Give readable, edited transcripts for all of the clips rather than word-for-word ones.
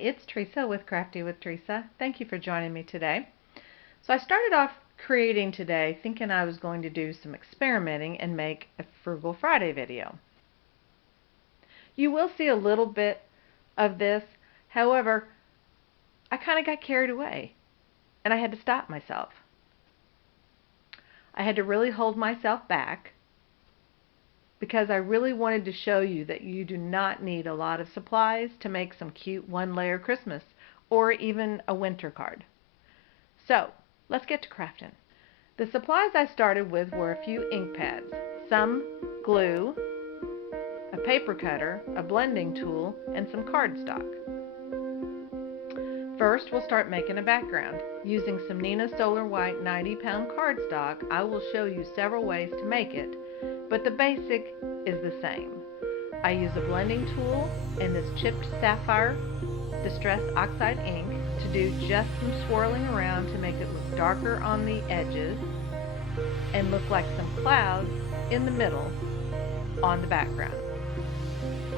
it's Theresa with Crafty with Theresa. Thank you for joining me today. So I started off creating today thinking I was going to do some experimenting and make a Frugal Friday video. You will see a little bit of this, however, I kind of got carried away and I had to stop myself. I had to really hold myself back because I really wanted to show you that you do not need a lot of supplies to make some cute one-layer Christmas or even a winter card. So let's get to crafting. The supplies I started with were a few ink pads, some glue, a paper cutter, a blending tool, and some cardstock. First, we'll start making a background. Using some Neenah Solar White 90-pound cardstock, I will show you several ways to make it, but the basic is the same. I use a blending tool and this chipped sapphire distress oxide ink to do just some swirling around to make it look darker on the edges and look like some clouds in the middle on the background.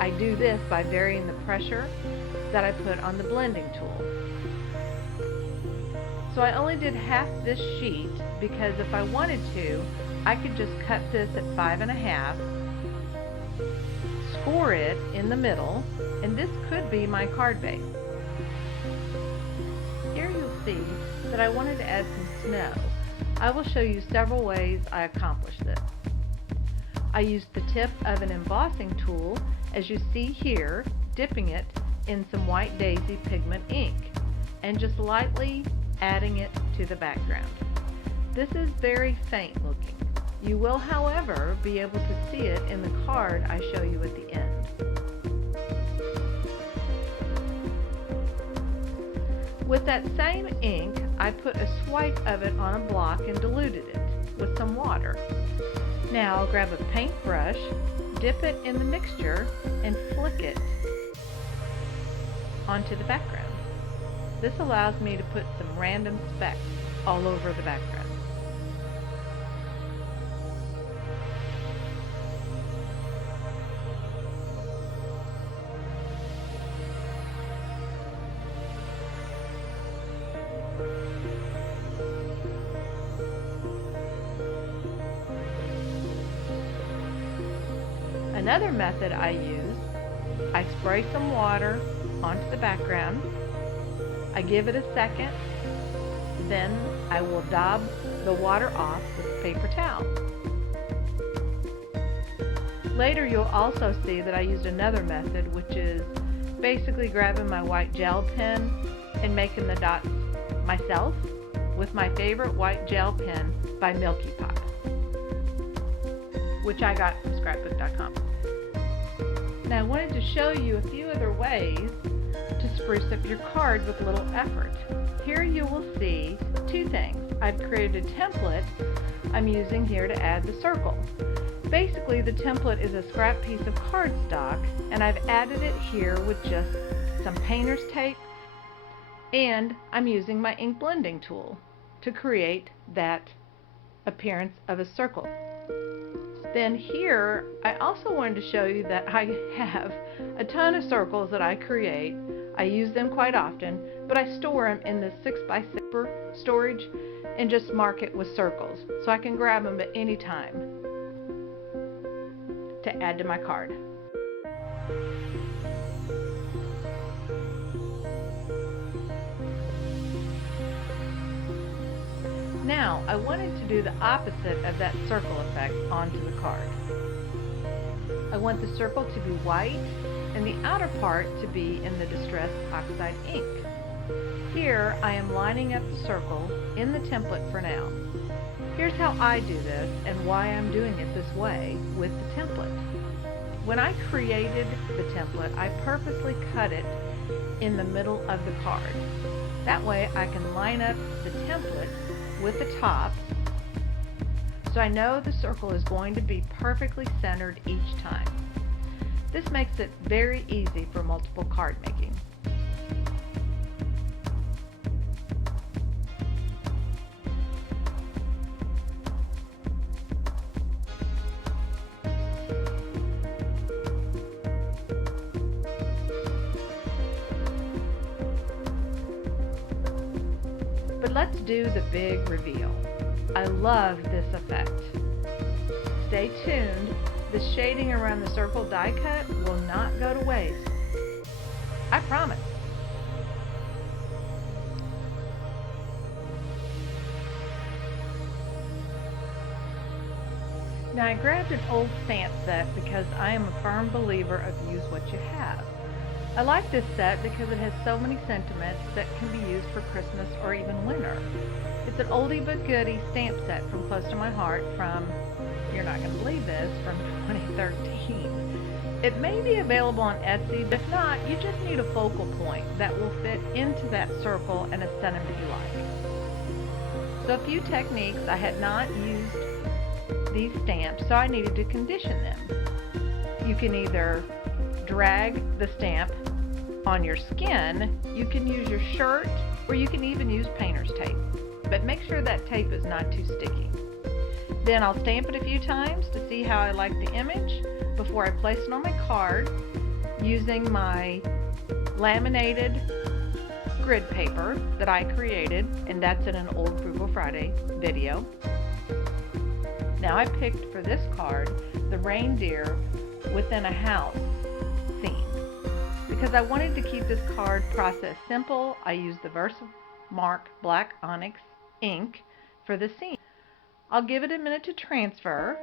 I do this by varying the pressure that I put on the blending tool. So I only did half this sheet because if I wanted to, I could just cut this at 5.5, score it in the middle, and this could be my card base. Here you'll see that I wanted to add some snow. I will show you several ways I accomplished this. I used the tip of an embossing tool, as you see here, dipping it in some White Daisy pigment ink, and just lightly adding it to the background. This is very faint looking. You will, however, be able to see it in the card I show you at the end. With that same ink, I put a swipe of it on a block and diluted it with some water. Now I'll grab a paintbrush, dip it in the mixture, and flick it onto the background. This allows me to put some random specks all over the background. Another method I use, I spray some water onto the background, I give it a second, then I will dab the water off with a paper towel. Later you'll also see that I used another method, which is basically grabbing my white gel pen and making the dots myself with my favorite white gel pen by Milky Pop, which I got from scrapbook.com. Now I wanted to show you a few other ways to spruce up your card with little effort. Here you will see two things. I've created a template I'm using here to add the circle. Basically the template is a scrap piece of cardstock and I've added it here with just some painter's tape, and I'm using my ink blending tool to create that appearance of a circle. Then here, I also wanted to show you that I have a ton of circles that I create. I use them quite often, but I store them in this 6x6 storage and just mark it with circles, so I can grab them at any time to add to my card. Now, I wanted to do the opposite of that circle effect onto the card. I want the circle to be white and the outer part to be in the distressed oxide ink. Here, I am lining up the circle in the template for now. Here's how I do this and why I'm doing it this way with the template. When I created the template, I purposely cut it in the middle of the card. That way I can line up the template with the top, so I know the circle is going to be perfectly centered each time. This makes it very easy for multiple card making. But let's do the big reveal. I love this effect. Stay tuned. The shading around the circle die cut will not go to waste. I promise. Now I grabbed an old stamp set because I am a firm believer of use what you have. I like this set because it has so many sentiments that can be used for Christmas or even winter. It's an oldie but goodie stamp set from CloseToMyHeart from, you're not going to believe this, from 2013. It may be available on Etsy, but if not, you just need a focal point that will fit into that circle and a sentiment you like. So a few techniques. I had not used these stamps, so I needed to condition them. You can either drag the stamp on your skin, you can use your shirt, or you can even use painter's tape. But make sure that tape is not too sticky. Then I'll stamp it a few times to see how I like the image before I place it on my card using my laminated grid paper that I created, and that's in an old Frugal Friday video. Now I picked for this card the reindeer within a house theme. Because I wanted to keep this card process simple, I used the Versamark Black Onyx ink for the scene. I'll give it a minute to transfer,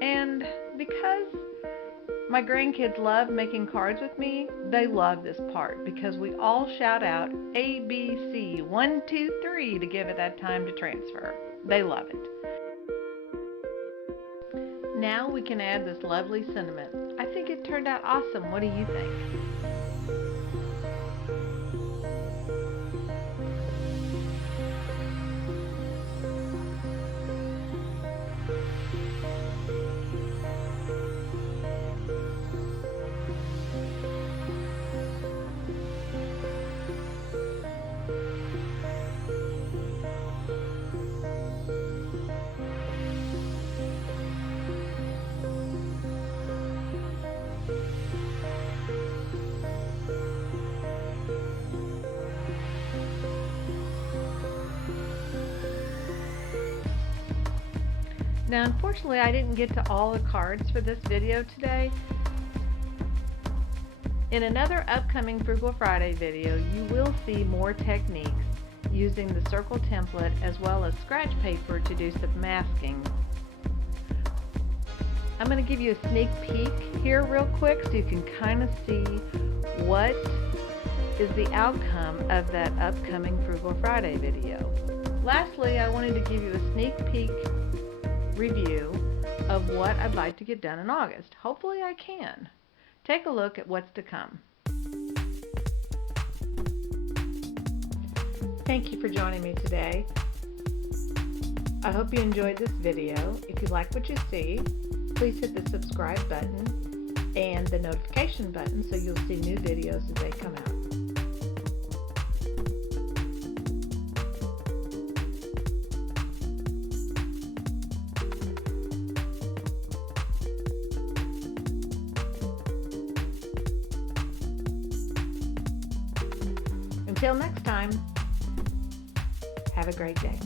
and because my grandkids love making cards with me, they love this part because we all shout out A, B, C, 1, 2, 3 to give it that time to transfer. They love it. Now we can add this lovely sentiment. I think it turned out awesome. What do you think? Now, unfortunately, I didn't get to all the cards for this video today. In another upcoming Frugal Friday video, you will see more techniques using the circle template as well as scratch paper to do some masking. I'm going to give you a sneak peek here real quick so you can kind of see what is the outcome of that upcoming Frugal Friday video. Lastly, I wanted to give you a sneak peek review of what I'd like to get done in August. Hopefully I can. Take a look at what's to come. Thank you for joining me today. I hope you enjoyed this video. If you like what you see, please hit the subscribe button and the notification button so you'll see new videos as they come out. Until next time, have a great day.